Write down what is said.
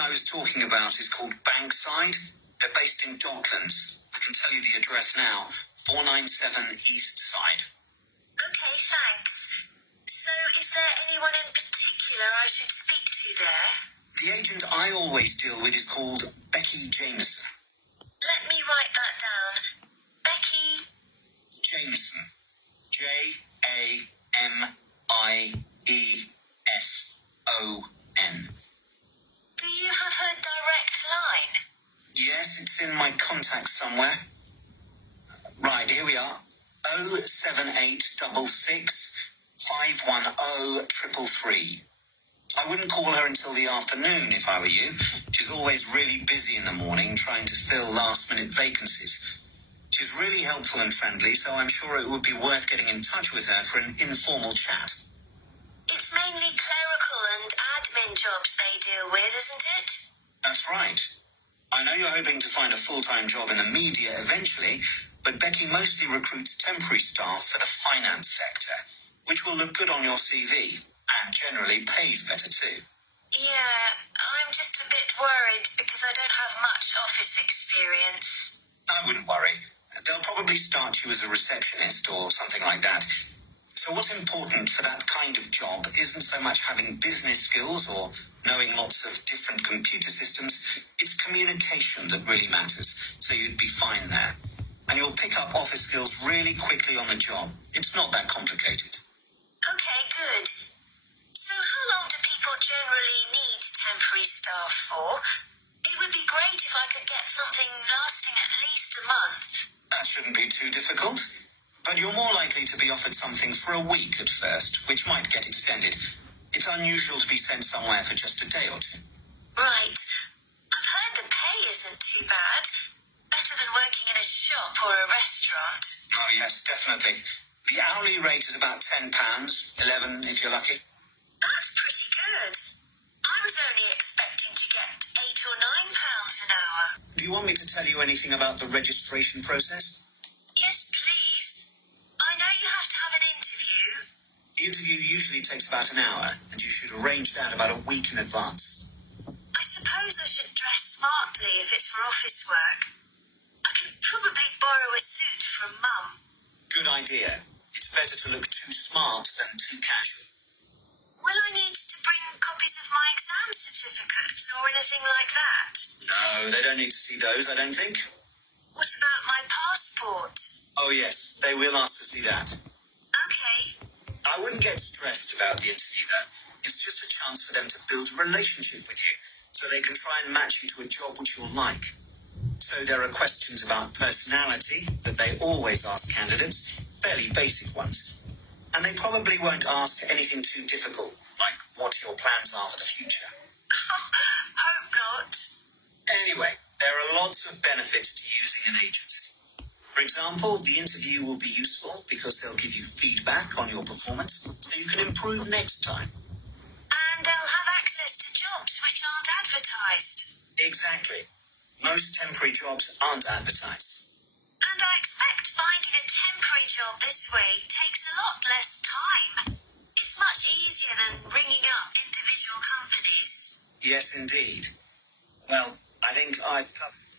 I was talking about is called Bankside. They're based in Docklands. I can tell you the address now. 497 East Side. Okay, thanks. So is there anyone in particular I should speak to there? The agent I always deal with is called Becky Jameson. Let me write that down. Becky Jameson. Jameson. Do you have her direct line? Yes, it's in my contacts somewhere. Right, here we are. 07866 510 333. I wouldn't call her until the afternoon if I were you. She's always really busy in the morning trying to fill last-minute vacancies. She's really helpful and friendly, so I'm sure it would be worth getting in touch with her for an informal chat. It's mainly clerical and admin jobs they deal with, isn't it? That's right. I know you're hoping to find a full-time job in the media eventually, but Becky mostly recruits temporary staff for the finance sector, which will look good on your CV and generally pays better too. Yeah, I'm just a bit worried because I don't have much office experience. I wouldn't worry. They'll probably start you as a receptionist or something like that. So what's important for that kind of job isn't so much having business skills or knowing lots of different computer systems. It's communication that really matters, so you'd be fine there. And you'll pick up office skills really quickly on the job. It's not that complicated. Okay, good. So how long do people generally need temporary staff for? It would be great if I could get something lasting at least a month. That shouldn't be too difficult. But you're more likely to be offered something for a week at first, which might get extended. It's unusual to be sent somewhere for just a day or two. Right. I've heard the pay isn't too bad. Better than working in a shop or a restaurant. Oh, yes, definitely. The hourly rate is about £10, 11 if you're lucky. That's pretty good. I was only expecting to get £8 or £9 an hour. Do you want me to tell you anything about the registration process? Yes, please. I know you have to have an interview. The interview usually takes about an hour, and you should arrange that about a week in advance. I suppose I should dress smartly if it's for office work. I could probably borrow a suit from Mum. Good idea. It's better to look too smart than too casual. Will I need to bring copies of my exam certificates or anything like that? No, they don't need to see those, I don't think. What about my passport? Oh, yes, they will ask to see that. Okay. I wouldn't get stressed about the interview, though. It's just a chance for them to build a relationship with you, so they can try and match you to a job which you'll like. So there are questions about personality that they always ask candidates, fairly basic ones. And they probably won't ask anything too difficult, like what your plans are for the future. Hope not. Anyway, there are lots of benefits to using an agency. For example, the interview will be useful because they'll give you feedback on your performance so you can improve next time. And they'll have access to jobs which aren't advertised. Exactly. Most temporary jobs aren't advertised. And I expect finding a temporary job this way takes a lot less time. It's much easier than ringing up individual companies. Yes, indeed. Well, I think I've covered